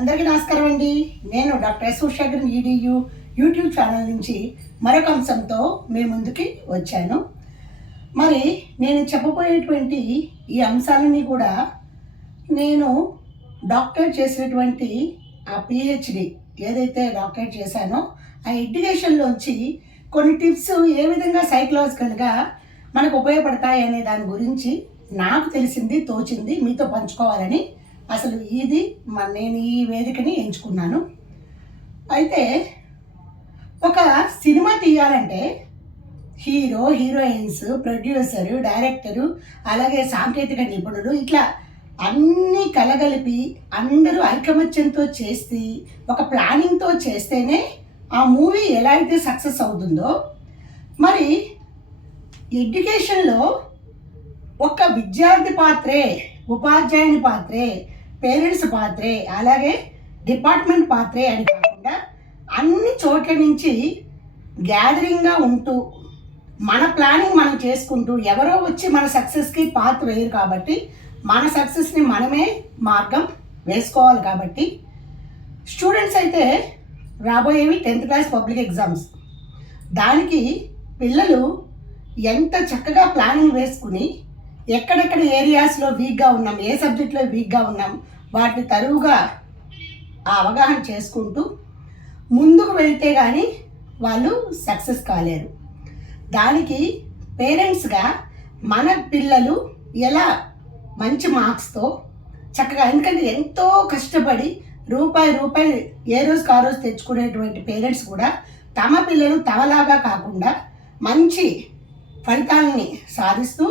అందరికీ నమస్కారం అండి. నేను డాక్టర్ ఎస్ ఉషాగ్రన్ ఈడియు యూట్యూబ్ ఛానల్ నుంచి మరొక అంశంతో మీ ముందుకి వచ్చాను. మరి నేను చెప్పబోయేటువంటి ఈ అంశాలని కూడా నేను డాక్టరేట్ చేసినటువంటి ఆ పిహెచ్డి ఏదైతే డాక్టరేట్ చేశానో ఆ ఎడ్యుకేషన్లోంచి కొన్ని టిప్స్ ఏ విధంగా సైకలాజికల్గా మనకు ఉపయోగపడతాయి అనే దాని గురించి నాకు తెలిసింది తోచింది మీతో పంచుకోవాలని అసలు నేను ఈ వేదికని ఎంచుకున్నాను. అయితే ఒక సినిమా తీయాలంటే హీరో, హీరోయిన్స్, ప్రొడ్యూసరు, డైరెక్టరు, అలాగే సాంకేతిక నిపుణులు ఇట్లా అన్నీ కలగలిపి అందరూ ఐకమత్యంతో చేసి ఒక ప్లానింగ్తో చేస్తేనే ఆ మూవీ ఎలా అయితే సక్సెస్ అవుతుందో, మరి ఎడ్యుకేషన్లో ఒక విద్యార్థి పాత్రే, ఉపాధ్యాయుని పాత్రే, పేరెంట్స్ పాత్రే, అలాగే డిపార్ట్మెంట్ పాత్రే అని కాకుండా అన్ని చోట్ల నుంచి గ్యాదరింగ్గా ఉంటూ మన ప్లానింగ్ మనం చేసుకుంటూ ఎవరో వచ్చి మన సక్సెస్కి పాత్ వేయరు కాబట్టి మన సక్సెస్ని మనమే మార్గం వేసుకోవాలి. కాబట్టి స్టూడెంట్స్ అయితే రాబోయేవి 10th క్లాస్ పబ్లిక్ ఎగ్జామ్స్, దానికి పిల్లలు ఎంత చక్కగా ప్లానింగ్ వేసుకుని ఎక్కడెక్కడ ఏరియాస్లో వీక్గా ఉన్నాం, ఏ సబ్జెక్ట్లో వీక్గా ఉన్నాం, వాటిని తరువుగా ఆ అవగాహన చేసుకుంటూ ముందుకు వెళ్తే కానీ వాళ్ళు సక్సెస్ కాలేరు. దానికి పేరెంట్స్గా మన పిల్లలు ఎలా మంచి మార్క్స్తో చక్కగా, ఎందుకంటే ఎంతో కష్టపడి రూపాయి ఏ రోజుకి ఆ రోజు తెచ్చుకునేటువంటి పేరెంట్స్ కూడా తమ పిల్లలు తమలాగా కాకుండా మంచి ఫలితాలని సాధిస్తూ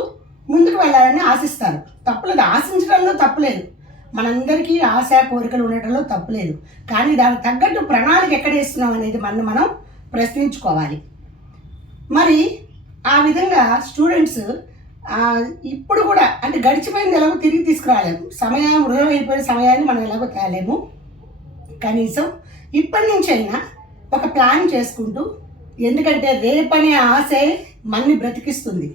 ముందుకు వెళ్ళాలని ఆశిస్తారు. తప్పులేదు, ఆశించడంలో తప్పులేదు, మనందరికీ ఆశ కోరికలు ఉండటంలో తప్పులేదు. కానీ దానికి తగ్గట్టు ప్రణాళిక ఎక్కడ వేస్తున్నాం అనేది మనం ప్రశ్నించుకోవాలి. మరి ఆ విధంగా స్టూడెంట్స్ ఇప్పుడు కూడా అంటే గడిచిపోయింది ఎలాగో తిరిగి తీసుకురాలేము, వృధా అయిపోయిన సమయాన్ని మనం ఎలాగో తేలేము. కనీసం ఇప్పటి నుంచైనా ఒక ప్లాన్ చేసుకుంటూ, ఎందుకంటే రేపనే ఆశే మనని బ్రతికిస్తుంది.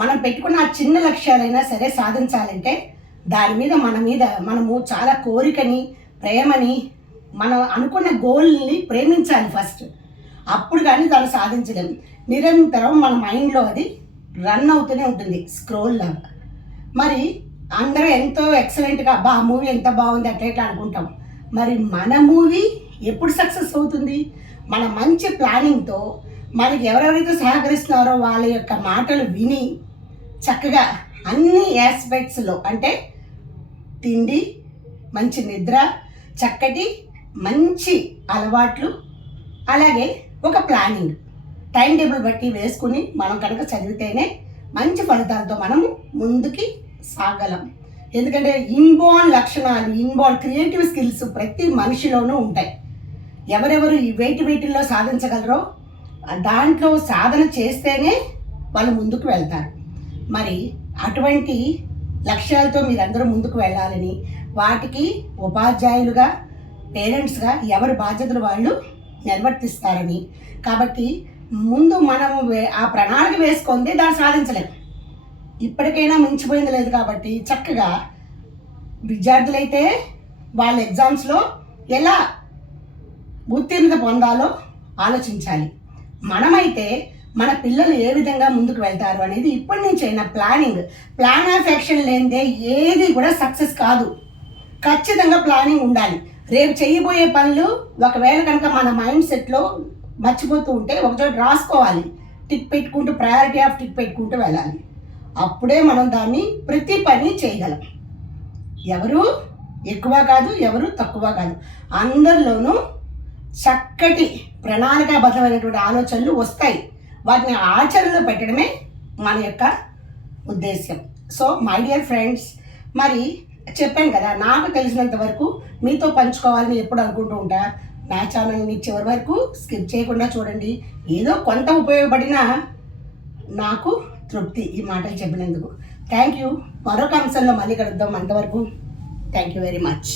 మనం పెట్టుకున్న ఆ చిన్న లక్ష్యాలైనా సరే సాధించాలంటే దాని మీద మనము చాలా కోరికని, ప్రేమని, మనం అనుకున్న గోల్ని ప్రేమించాలి ఫస్ట్. అప్పుడు కానీ దాన్ని సాధించలేము. నిరంతరం మన మైండ్లో అది రన్ అవుతూనే ఉంటుంది స్క్రోల్ లాగా. మరి అందరూ ఎంతో ఎక్సలెంట్గా ఆ మూవీ ఎంత బాగుంది అట్లా అనుకుంటాం. మరి మన మూవీ ఎప్పుడు సక్సెస్ అవుతుంది? మన మంచి ప్లానింగ్తో మనకి ఎవరెవరైతే సహకరిస్తున్నారో వాళ్ళ యొక్క మాటలు విని చక్కగా అన్ని ఆస్పెక్ట్స్లో, అంటే తిండి, మంచి నిద్ర, చక్కటి మంచి అలవాట్లు, అలాగే ఒక ప్లానింగ్ టైం టేబుల్ బట్టి వేసుకుని మనం కనుక చదివితేనే మంచి ఫలితాలతో మనము ముందుకి సాగలం. ఎందుకంటే ఇన్బోర్న్ లక్షణాలు, ఇన్బోర్న్ క్రియేటివ్ స్కిల్స్ ప్రతి మనిషిలోనూ ఉంటాయి. ఎవరెవరు ఈ వేటిలో సాధించగలరో దాంట్లో సాధన చేస్తేనే వాళ్ళు ముందుకు వెళ్తారు. మరి అటువంటి లక్ష్యాలతో మీరందరూ ముందుకు వెళ్ళాలని, వాటికి ఉపాధ్యాయులుగా, పేరెంట్స్గా ఎవరి బాధ్యతలు వాళ్ళు నిర్వర్తిస్తారని, కాబట్టి ముందు మనం ఆ ప్రణాళిక వేసుకుంటే దాన్ని సాధించలేము. ఇప్పటికైనా మించిపోయింది లేదు కాబట్టి చక్కగా విద్యార్థులైతే వాళ్ళ ఎగ్జామ్స్లో ఎలా ఉత్తీర్ణత పొందాలో ఆలోచించాలి. మనమైతే మన పిల్లలు ఏ విధంగా ముందుకు వెళ్తారు అనేది ఇప్పటి నుంచైనా ప్లాన్ ఆఫ్ యాక్షన్ లేనిదే ఏది కూడా సక్సెస్ కాదు. ఖచ్చితంగా ప్లానింగ్ ఉండాలి. రేపు చేయబోయే పనులు ఒకవేళ కనుక మన మైండ్ సెట్లో మర్చిపోతూ ఉంటే ఒకచోట రాసుకోవాలి, టిక్ పెట్టుకుంటూ, ప్రయారిటీ ఆఫ్ టిక్ పెట్టుకుంటూ వెళ్ళాలి. అప్పుడే మనం దాన్ని ప్రతి పని చేయగలం. ఎవరు ఎక్కువ కాదు, ఎవరు తక్కువ కాదు, అందరిలోనూ చక్కటి ప్రణాళికాబద్ధమైనటువంటి ఆలోచనలు వస్తాయి. వాటిని ఆచరణలో పెట్టడమే మన యొక్క ఉద్దేశ్యం. సో మై డియర్ ఫ్రెండ్స్, మరి చెప్పాను కదా, నాకు తెలిసినంత వరకు మీతో పంచుకోవాలని ఎప్పుడు అనుకుంటూ ఉంటా. నా ఛానల్ని చివరి వరకు స్కిప్ చేయకుండా చూడండి. ఏదో కొంత ఉపయోగపడినా నాకు తృప్తి ఈ మాటలు చెప్పినందుకు. Thank you. మరొక అంశంలో మళ్ళీ కలుద్దాం. అంతవరకు థ్యాంక్ యూ వెరీ మచ్.